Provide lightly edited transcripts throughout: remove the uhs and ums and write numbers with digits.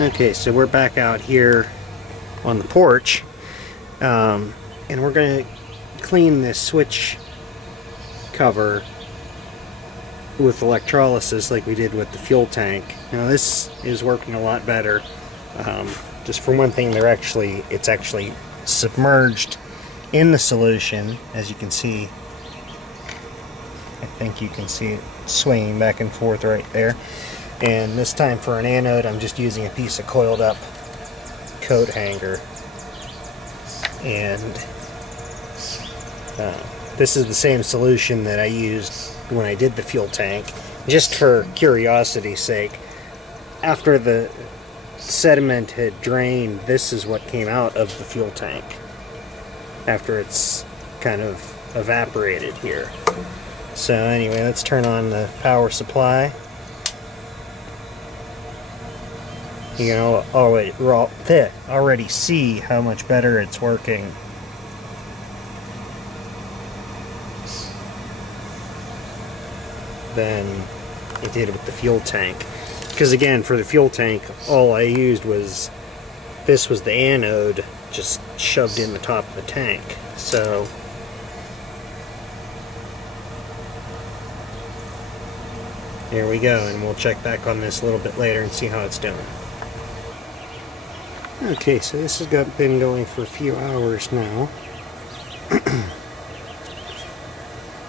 Okay, so we're back out here on the porch, and we're going to clean this switch cover with electrolysis like we did with the fuel tank. Now this is working a lot better. Just for one thing, it's actually submerged in the solution, as you can see. I think you can see it swinging back and forth right there. And this time for an anode, I'm just using a piece of coiled up coat hanger. And this is the same solution that I used when I did the fuel tank. Just for curiosity's sake, after the sediment had drained, this is what came out of the fuel tank after it's kind of evaporated here. So anyway, let's turn on the power supply. You can already see how much better it's working. Than it did with the fuel tank. Because again, for the fuel tank, all I used was, this was the anode just shoved in the top of the tank. So here we go, and we'll check back on this a little bit later and see how it's doing. Okay, so this has been going for a few hours now.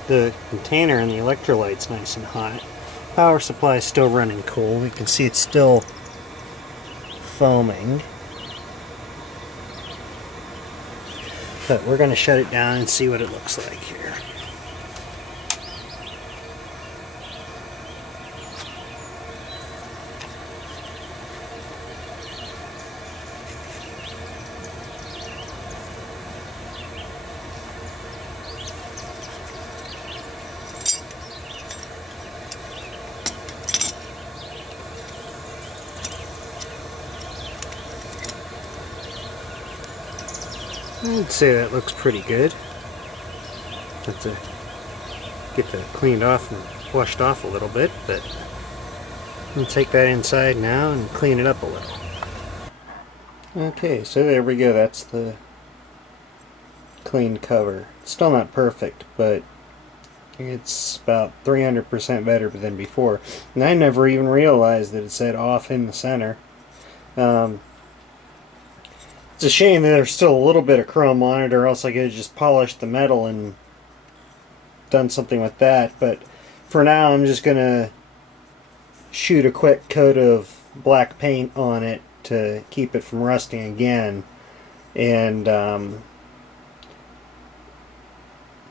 The container and the electrolyte's nice and hot. Power supply is still running cool. You can see it's still foaming. But we're going to shut it down and see what it looks like here. I'd say that looks pretty good. Have to get that cleaned off and flushed off a little bit, but I'll take that inside now and clean it up a little. Okay, so there we go. That's the cleaned cover. It's still not perfect, but it's about 300% better than before. And I never even realized that it said off in the center. It's a shame that there's still a little bit of chrome on it, or else I could have just polished the metal and done something with that. But for now, I'm just going to shoot a quick coat of black paint on it to keep it from rusting again. And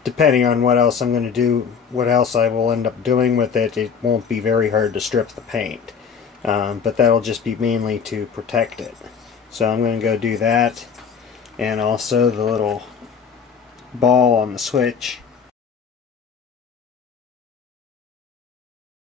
depending on what else I'm going to do, what else I will end up doing with it, it won't be very hard to strip the paint. But that'll just be mainly to protect it. So I'm going to go do that, and also the little ball on the switch.